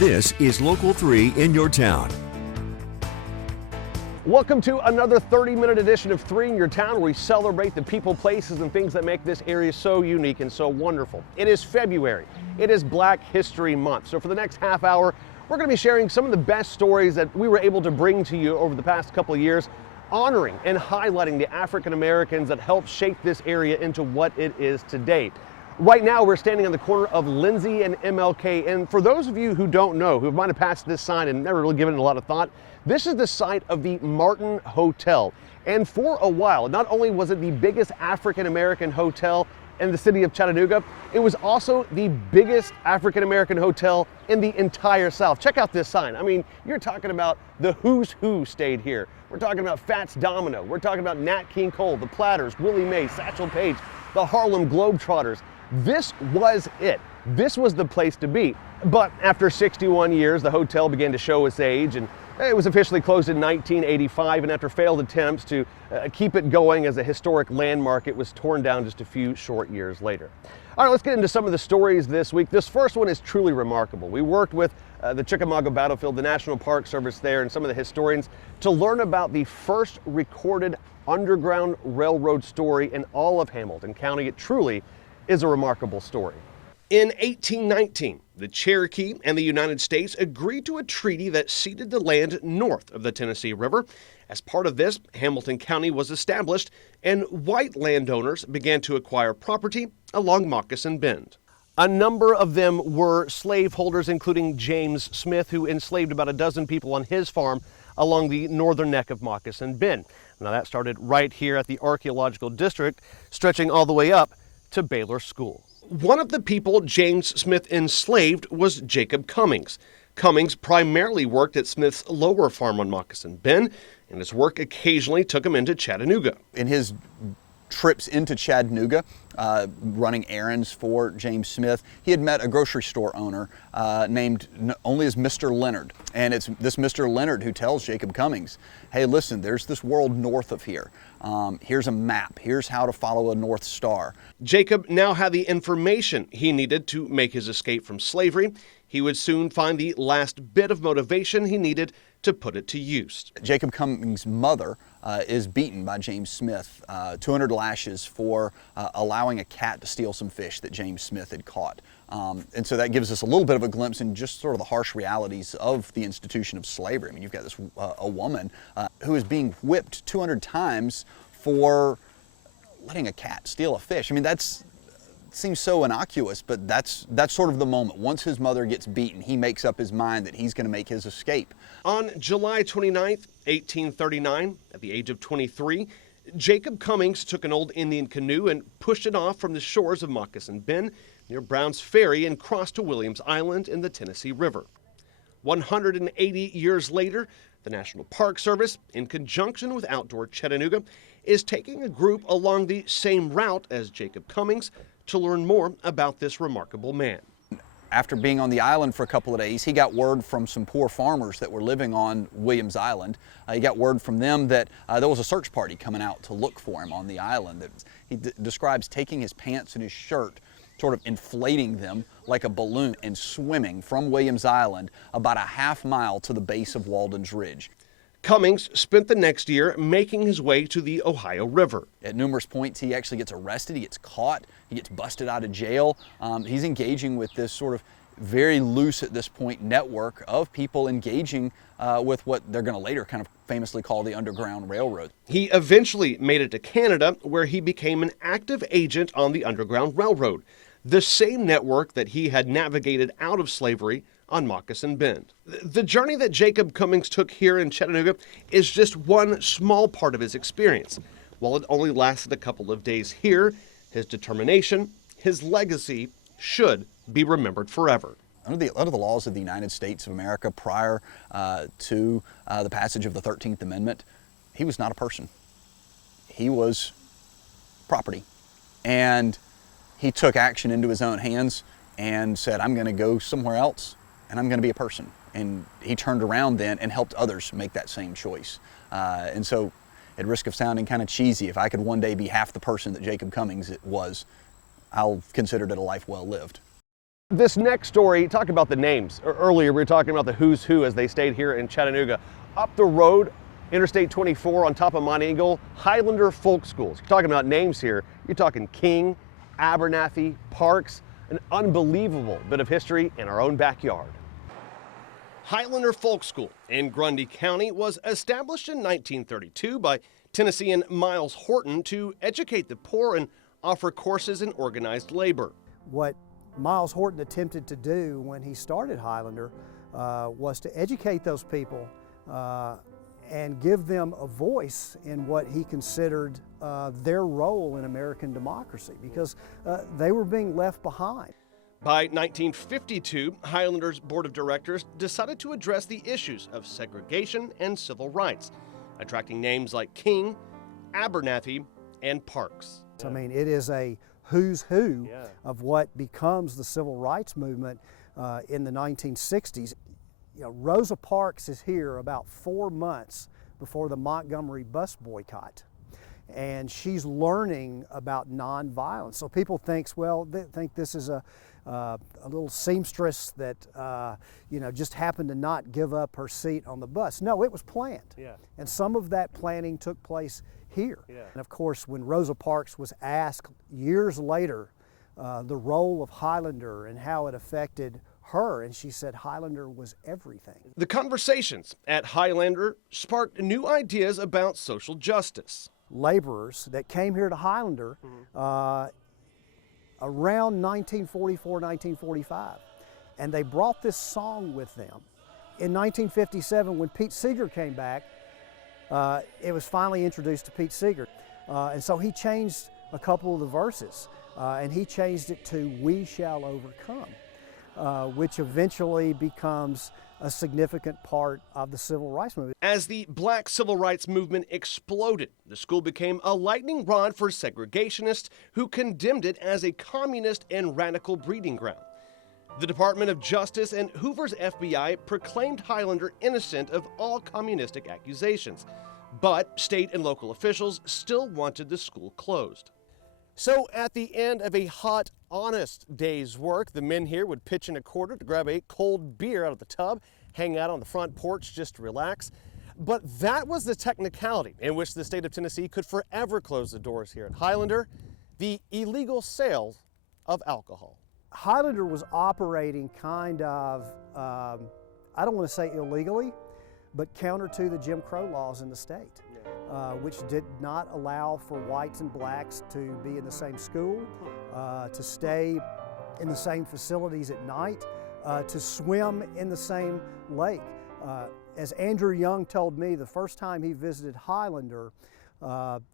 This is Local 3 in your town. Welcome to another 30-minute edition of 3 in your town, where we celebrate the people, places, and things that make this area so unique and so wonderful. It is February. It is Black History Month. So for the next half hour, we're going to be sharing some of the best stories that we were able to bring to you over the past couple of years, honoring and highlighting the African Americans that helped shape this area into what it is today. Right now, we're standing on the corner of Lindsay and MLK, and for those of you who don't know, who might have passed this sign and never really given it a lot of thought, this is the site of the Martin Hotel. And for a while, not only was it the biggest African-American hotel in the city of Chattanooga, it was also the biggest African-American hotel in the entire South. Check out this sign. I mean, you're talking about the who's who stayed here. We're talking about Fats Domino. We're talking about Nat King Cole, the Platters, Willie Mae, Satchel Paige, the Harlem Globetrotters. This was it. This was the place to be. But after 61 years, the hotel began to show its age, and it was officially closed in 1985, and after failed attempts to keep it going as a historic landmark, it was torn down just a few short years later. All right, let's get into some of the stories this week. This first one is truly remarkable. We worked with the Chickamauga Battlefield, the National Park Service there, and some of the historians to learn about the first recorded Underground Railroad story in all of Hamilton County. It truly is a remarkable story. In 1819, the Cherokee and the United States agreed to a treaty that ceded the land north of the Tennessee River. As part of this, Hamilton County was established, and white landowners began to acquire property along Moccasin Bend. A number of them were slaveholders, including James Smith, who enslaved about a dozen people on his farm along the northern neck of Moccasin Bend. Now that started right here at the Archaeological District, stretching all the way up to Baylor School. One of the people James Smith enslaved was Jacob Cummings. Cummings primarily worked at Smith's lower farm on Moccasin Bend, and his work occasionally took him into Chattanooga. In his trips into Chattanooga, running errands for James Smith, he had met a grocery store owner named only as Mr. Leonard. And it's this Mr. Leonard who tells Jacob Cummings, hey, listen, there's this world north of here. Here's a map. Here's how to follow a North Star. Jacob now had the information he needed to make his escape from slavery. He would soon find the last bit of motivation he needed to put it to use. Jacob Cummings' mother is beaten by James Smith, 200 lashes for allowing a cat to steal some fish that James Smith had caught. And so that gives us a little bit of a glimpse in just sort of the harsh realities of the institution of slavery. I mean, you've got this a woman who is being whipped 200 times for letting a cat steal a fish. I mean, seems so innocuous, but that's sort of the moment. Once his mother gets beaten, he makes up his mind that he's going to make his escape. On July 29th, 1839, at the age of 23, Jacob Cummings took an old Indian canoe and pushed it off from the shores of Moccasin Bend near Brown's Ferry and crossed to Williams Island in the Tennessee River. 180 years later, the National Park Service, in conjunction with Outdoor Chattanooga, is taking a group along the same route as Jacob Cummings to learn more about this remarkable man. After being on the island for a couple of days, he got word from some poor farmers that were living on Williams Island. He got word from them that there was a search party coming out to look for him on the island. He describes taking his pants and his shirt, sort of inflating them like a balloon, and swimming from Williams Island about a half mile to the base of Walden's Ridge. Cummings spent the next year making his way to the Ohio River. At numerous points, he actually gets arrested, he gets caught, he gets busted out of jail. He's engaging with this sort of very loose at this point network of people engaging with what they're going to later kind of famously call the Underground Railroad. He eventually made it to Canada, where he became an active agent on the Underground Railroad, the same network that he had navigated out of slavery on Moccasin Bend. The journey that Jacob Cummings took here in Chattanooga is just one small part of his experience. While it only lasted a couple of days here, his determination, his legacy should be remembered forever. Under the laws of the United States of America prior to the passage of the 13th Amendment, he was not a person. He was property. And he took action into his own hands and said, I'm going to go somewhere else and I'm going to be a person. And he turned around then and helped others make that same choice. And so, at risk of sounding kind of cheesy, if I could one day be half the person that Jacob Cummings was, I'll consider it a life well lived. This next story, talk about the names. Earlier we were talking about the who's who as they stayed here in Chattanooga. Up the road, Interstate 24 on top of Mount Eagle, Highlander Folk Schools. You're talking about names here. You're talking King, Abernathy, Parks, an unbelievable bit of history in our own backyard. Highlander Folk School in Grundy County was established in 1932 by Tennessean Miles Horton to educate the poor and offer courses in organized labor. What Miles Horton attempted to do when he started Highlander was to educate those people and give them a voice in what he considered their role in American democracy, because they were being left behind. By 1952, Highlander's board of directors decided to address the issues of segregation and civil rights, attracting names like King, Abernathy, and Parks. I mean, it is a who's who of what becomes the civil rights movement in the 1960s. You know, Rosa Parks is here about 4 months before the Montgomery bus boycott, and she's learning about nonviolence. So people think this is a little seamstress that you know, just happened to not give up her seat on the bus. No, it was planned, and some of that planning took place here. And of course, when Rosa Parks was asked years later the role of Highlander and how it affected her, and she said Highlander was everything. The conversations at Highlander sparked new ideas about social justice. Laborers that came here to Highlander around 1944, 1945, and they brought this song with them. In 1957, when Pete Seeger came back, it was finally introduced to Pete Seeger, and so he changed a couple of the verses, and he changed it to "We Shall Overcome," which eventually becomes a significant part of the civil rights movement. As the black civil rights movement exploded, the school became a lightning rod for segregationists who condemned it as a communist and radical breeding ground. The Department of Justice and Hoover's FBI proclaimed Highlander innocent of all communistic accusations, but state and local officials still wanted the school closed. So at the end of a hot, honest day's work, the men here would pitch in a quarter to grab a cold beer out of the tub, hang out on the front porch just to relax. But that was the technicality in which the state of Tennessee could forever close the doors here at Highlander: the illegal sale of alcohol. Highlander was operating kind of, I don't want to say illegally, but counter to the Jim Crow laws in the state, which did not allow for whites and blacks to be in the same school, to stay in the same facilities at night, to swim in the same lake. As Andrew Young told me, the first time he visited Highlander,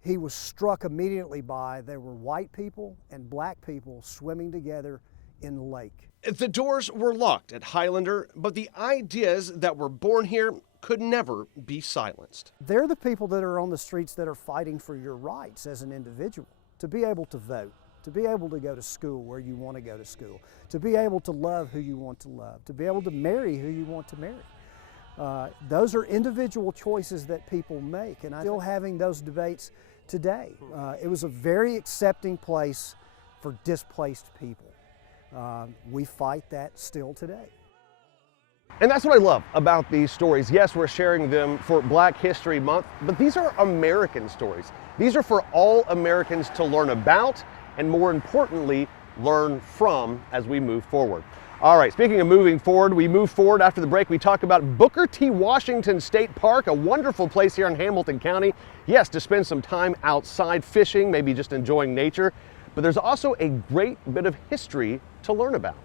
he was struck immediately by there were white people and black people swimming together in the lake. The doors were locked at Highlander, but the ideas that were born here could never be silenced. They're the people that are on the streets that are fighting for your rights as an individual, to be able to vote, to be able to go to school where you want to go to school, to be able to love who you want to love, to be able to marry who you want to marry. Those are individual choices that people make, and I'm still having those debates today. It was a very accepting place for displaced people. We fight that still today. And that's what I love about these stories. Yes, we're sharing them for Black History Month, but these are American stories. These are for all Americans to learn about, and more importantly, learn from as we move forward. All right, speaking of moving forward, we move forward after the break. We talk about Booker T. Washington State Park, a wonderful place here in Hamilton County. Yes, to spend some time outside fishing, maybe just enjoying nature, but there's also a great bit of history to learn about.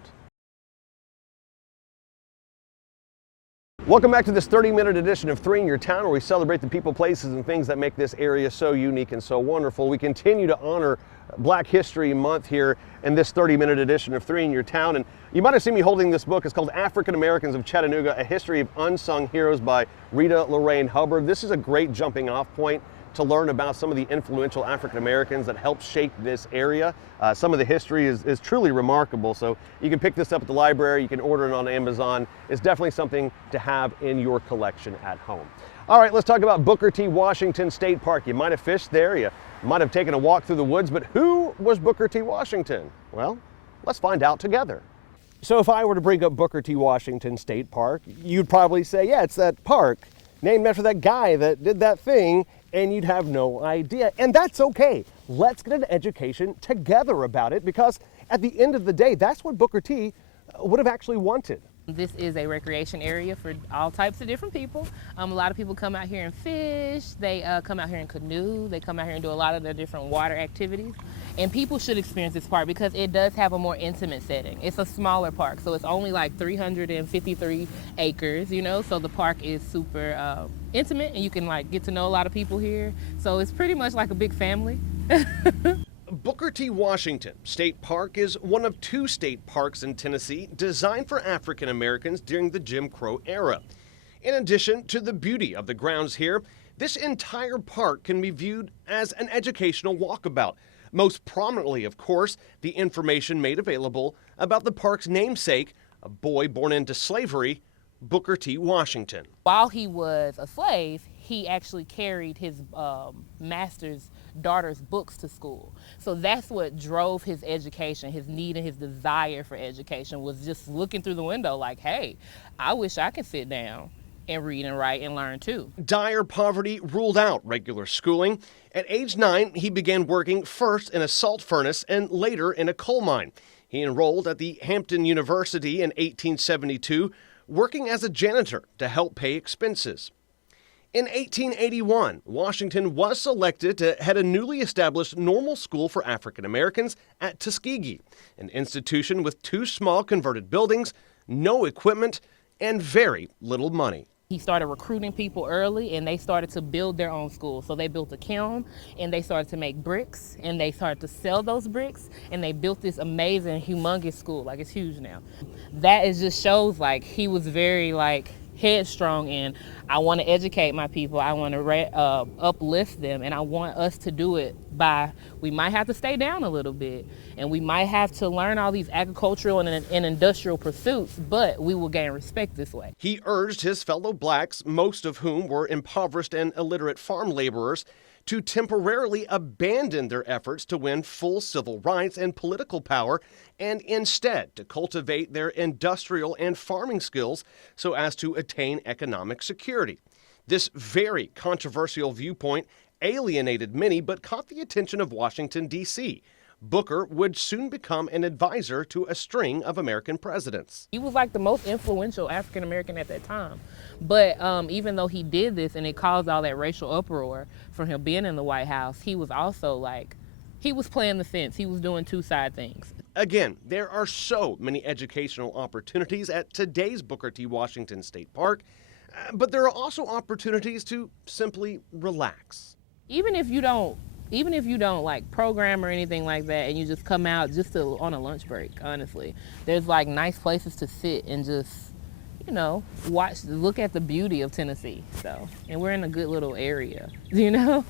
Welcome back to this 30-minute edition of 3 in Your Town, where we celebrate the people, places, and things that make this area so unique and so wonderful. We continue to honor Black History Month here in this 30-minute edition of 3 in Your Town. And you might have seen me holding this book. It's called African Americans of Chattanooga, A History of Unsung Heroes by Rita Lorraine Hubbard. This is a great jumping off point to learn about some of the influential African Americans that helped shape this area. Some of the history is truly remarkable, so you can pick this up at the library, you can order it on Amazon. It's definitely something to have in your collection at home. All right, let's talk about Booker T. Washington State Park. You might have fished there, you might have taken a walk through the woods, but who was Booker T. Washington? Well, let's find out together. So if I were to bring up Booker T. Washington State Park, you'd probably say, yeah, it's that park named after that guy that did that thing, and you'd have no idea. And that's okay. Let's get an education together about it, because at the end of the day, that's what Booker T would have actually wanted. This is a recreation area for all types of different people. A lot of people come out here and fish, they come out here and canoe, they come out here and do a lot of the different water activities. And people should experience this park because it does have a more intimate setting. It's a smaller park, so it's only like 353 acres, you know, so the park is super intimate, and you can like get to know a lot of people here. So it's pretty much like a big family. Booker T. Washington State Park is one of 2 state parks in Tennessee designed for African Americans during the Jim Crow era. In addition to the beauty of the grounds here, this entire park can be viewed as an educational walkabout. Most prominently, of course, the information made available about the park's namesake, a boy born into slavery, Booker T. Washington. While he was a slave, he actually carried his master's daughter's books to school. So that's what drove his education, his need and his desire for education, was just looking through the window like, hey, I wish I could sit down and read and write and learn too. Dire poverty ruled out regular schooling. At age 9, he began working first in a salt furnace and later in a coal mine. He enrolled at the Hampton University in 1872, working as a janitor to help pay expenses. In 1881, Washington was selected to head a newly established normal school for African Americans at Tuskegee, an institution with 2 small converted buildings, no equipment, and very little money. He started recruiting people early, and they started to build their own school. So they built a kiln, and they started to make bricks, and they started to sell those bricks, and they built this amazing, humongous school. Like, it's huge now. That is just shows like he was very like headstrong in, I want to educate my people, I want to uplift them, and I want us to do it by, we might have to stay down a little bit, and we might have to learn all these agricultural and industrial pursuits, but we will gain respect this way. He urged his fellow blacks, most of whom were impoverished and illiterate farm laborers, to temporarily abandon their efforts to win full civil rights and political power, and instead to cultivate their industrial and farming skills so as to attain economic security. This very controversial viewpoint alienated many but caught the attention of Washington, D.C. Booker would soon become an advisor to a string of American presidents. He was like the most influential African American at that time. But even though he did this and it caused all that racial uproar from him being in the White House, he was also like, he was playing the fence. He was doing 2-side things. Again, there are so many educational opportunities at today's Booker T. Washington State Park, but there are also opportunities to simply relax. Even if you don't like program or anything like that, and you just come out just on a lunch break, honestly, there's like nice places to sit and just, you know, look at the beauty of Tennessee. So, and we're in a good little area, you know.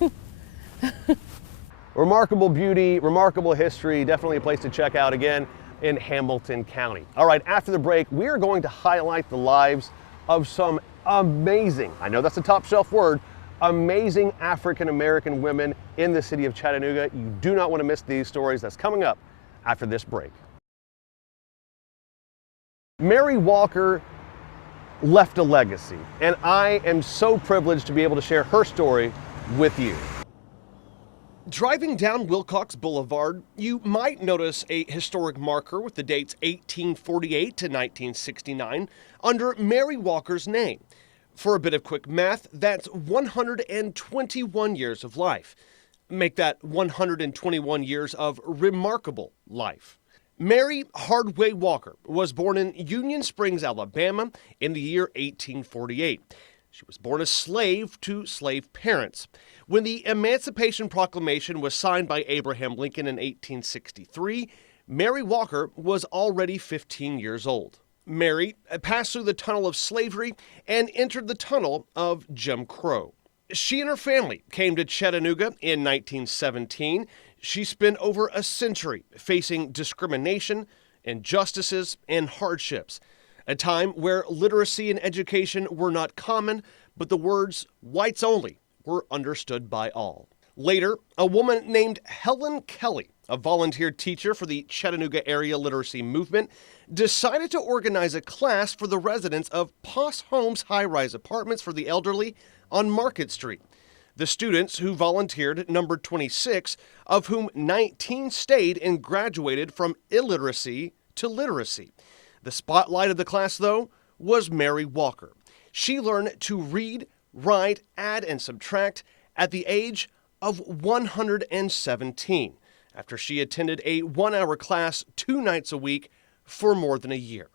Remarkable beauty, remarkable history, definitely a place to check out again in Hamilton County. All right, after the break, we are going to highlight the lives of some amazing, I know that's a top shelf word, amazing African American women in the city of Chattanooga. You do not want to miss these stories. That's coming up after this break. Mary Walker left a legacy, and I am so privileged to be able to share her story with you. Driving down Wilcox Boulevard, you might notice a historic marker with the dates 1848 to 1969 under Mary Walker's name. For a bit of quick math, that's 121 years of life. Make that 121 years of remarkable life. Mary Hardway Walker was born in Union Springs, Alabama in the year 1848. She was born a slave to slave parents. When the Emancipation Proclamation was signed by Abraham Lincoln in 1863, Mary Walker was already 15 years old. Mary passed through the tunnel of slavery and entered the tunnel of Jim Crow. She and her family came to Chattanooga in 1917. She spent over a century facing discrimination, injustices, and hardships, a time where literacy and education were not common, but the words whites only were understood by all. Later, a woman named Helen Kelly, a volunteer teacher for the Chattanooga area literacy movement, decided to organize a class for the residents of Poss Homes high-rise apartments for the elderly on Market Street. The students who volunteered numbered 26, of whom 19 stayed and graduated from illiteracy to literacy. The spotlight of the class, though, was Mary Walker. She learned to read, write, add, and subtract at the age of 117 after she attended a 1-hour class 2 nights a week for more than a year.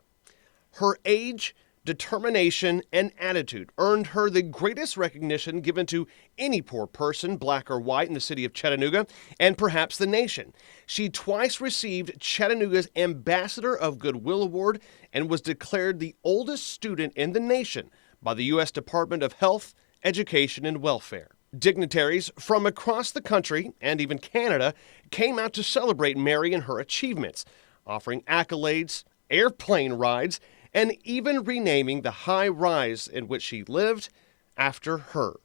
Her age, determination, and attitude earned her the greatest recognition given to any poor person, black or white, in the city of Chattanooga and perhaps the nation. She twice received Chattanooga's Ambassador of Goodwill Award and was declared the oldest student in the nation by the U.S. Department of Health, Education, and Welfare. Dignitaries from across the country and even Canada came out to celebrate Mary and her achievements, offering accolades, airplane rides, and even renaming the high rise in which she lived after her.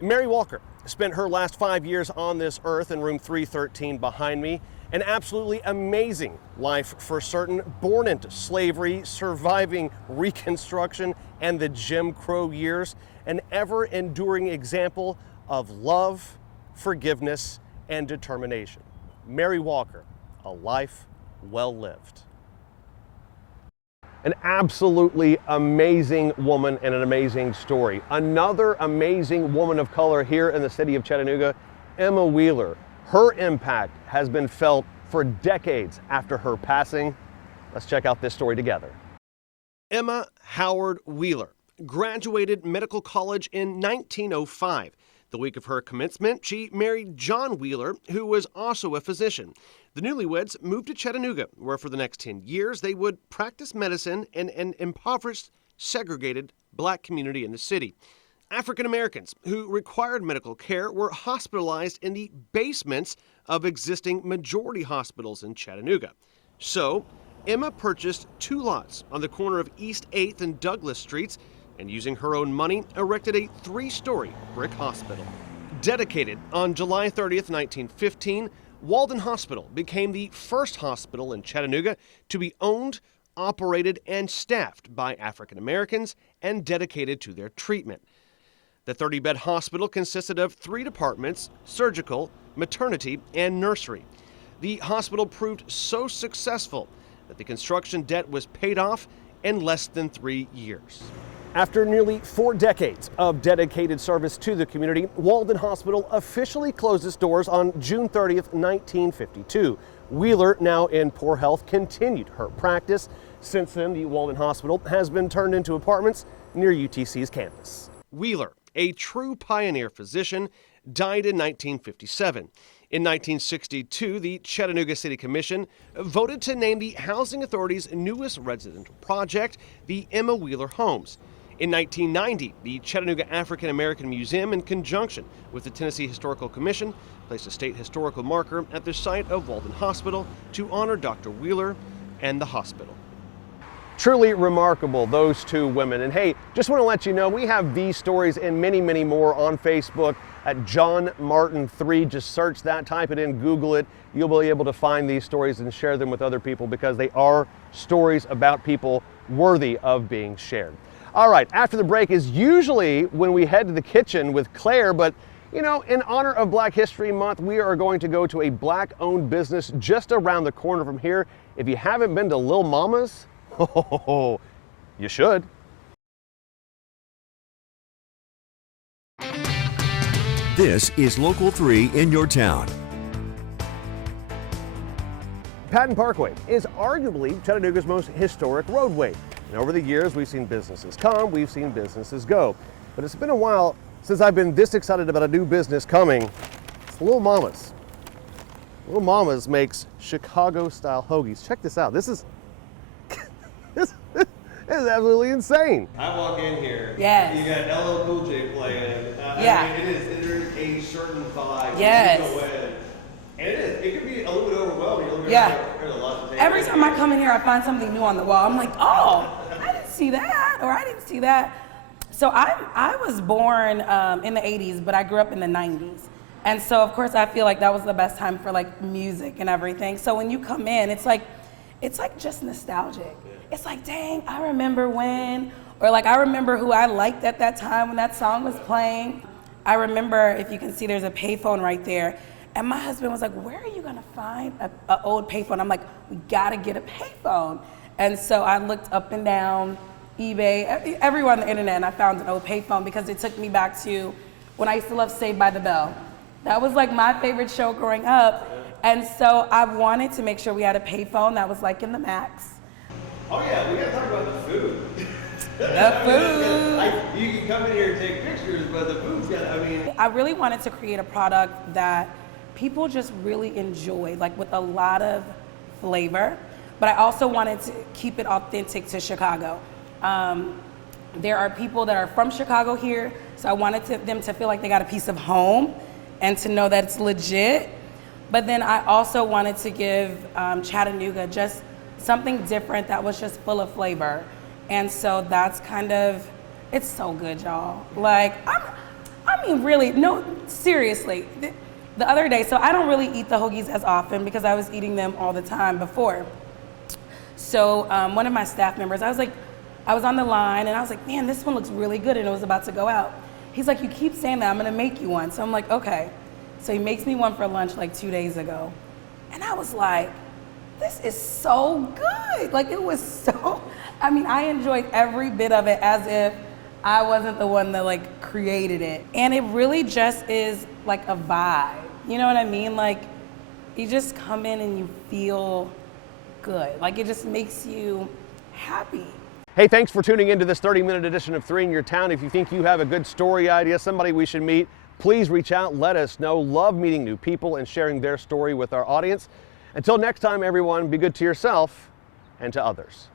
Mary Walker spent her last 5 years on this earth in room 313 behind me. An absolutely amazing life for certain, born into slavery, surviving Reconstruction and the Jim Crow years, an ever-enduring example of love, forgiveness, and determination. Mary Walker, a life well lived. An absolutely amazing woman and an amazing story. Another amazing woman of color here in the city of Chattanooga, Emma Wheeler. Her impact has been felt for decades after her passing. Let's check out this story together. Emma Howard Wheeler graduated medical college in 1905. The week of her commencement, she married John Wheeler, who was also a physician. The newlyweds moved to Chattanooga, where for the next 10 years they would practice medicine in an impoverished, segregated black community in the city. African Americans who required medical care were hospitalized in the basements of existing majority hospitals in Chattanooga. So, Emma purchased 2 lots on the corner of East 8th and Douglas Streets and, using her own money, erected a 3-story brick hospital. Dedicated on July 30th, 1915, Walden Hospital became the first hospital in Chattanooga to be owned, operated, and staffed by African Americans and dedicated to their treatment. The 30-bed hospital consisted of 3 departments: surgical, maternity, and nursery. The hospital proved so successful that the construction debt was paid off in less than 3 years. After nearly 4 decades of dedicated service to the community, Walden Hospital officially closed its doors on June 30th, 1952. Wheeler, now in poor health, continued her practice. Since then, the Walden Hospital has been turned into apartments near UTC's campus. Wheeler, a true pioneer physician, died in 1957. In 1962, the Chattanooga City Commission voted to name the Housing Authority's newest residential project the Emma Wheeler Homes. In 1990, the Chattanooga African American Museum, in conjunction with the Tennessee Historical Commission, placed a state historical marker at the site of Walden Hospital to honor Dr. Wheeler and the hospital. Truly remarkable, those 2 women. And hey, just want to let you know, we have these stories and many, many more on Facebook at John Martin 3. Just search that, type it in, Google it. You'll be able to find these stories and share them with other people, because they are stories about people worthy of being shared. All right, after the break is usually when we head to the kitchen with Claire, but you know, in honor of Black History Month, we are going to go to a black-owned business just around the corner from here. If you haven't been to Lil Mama's, oh, you should. This is Local 3 in your town. Patton Parkway is arguably Chattanooga's most historic roadway. And over the years, we've seen businesses come, we've seen businesses go. But it's been a while since I've been this excited about a new business coming. It's Lil Mama's. Lil Mama's makes Chicago-style hoagies. Check this out. This is absolutely insane. I walk in here. Yes. You got LL Cool J playing. Yeah. I mean, it is a certain vibe. Yes. You go in, and it is. It can be a little bit overwhelming. Yeah. Every time I come in here, I find something new on the wall. I'm like, oh, I didn't see that, or I didn't see that. So I was born in the 80s, but I grew up in the 90s. And so, of course, I feel like that was the best time for like music and everything. So when you come in, it's like just nostalgic. Yeah. it's like, dang, I remember when, or like I remember who I liked at that time when that song was playing. I remember, if you can see, there's a payphone right there. And my husband was like, where are you gonna find an old payphone? I'm like, we gotta get a payphone. And so I looked up and down eBay, everywhere on the internet, and I found an old payphone because it took me back to when I used to love Saved by the Bell. That was like my favorite show growing up. And so I wanted to make sure we had a payphone that was like in the Max. Oh yeah, we gotta talk about the food. The food. You can come in here and take pictures, but the food's got, I really wanted to create a product that people just really enjoyed, like with a lot of flavor, but I also wanted to keep it authentic to Chicago. There are people that are from Chicago here, so I wanted them to feel like they got a piece of home and to know that it's legit. But then I also wanted to give Chattanooga just something different that was just full of flavor. And so that's kind of, it's so good, y'all. Like, I mean, really, no, seriously. The other day, so I don't really eat the hoagies as often because I was eating them all the time before. So one of my staff members, I was on the line and I was like, man, this one looks really good, and it was about to go out. He's like, you keep saying that, I'm gonna make you one. So I'm like, okay. So he makes me one for lunch like 2 days ago. And I was like, this is so good. Like, it was so, I mean, I enjoyed every bit of it as if I wasn't the one that like created it. And it really just is like a vibe. You know what I mean? Like, you just come in and you feel good. Like, it just makes you happy. Hey, thanks for tuning into this 30-minute edition of 3 in Your Town. If you think you have a good story idea, somebody we should meet, please reach out, let us know. Love meeting new people and sharing their story with our audience. Until next time, everyone, be good to yourself and to others.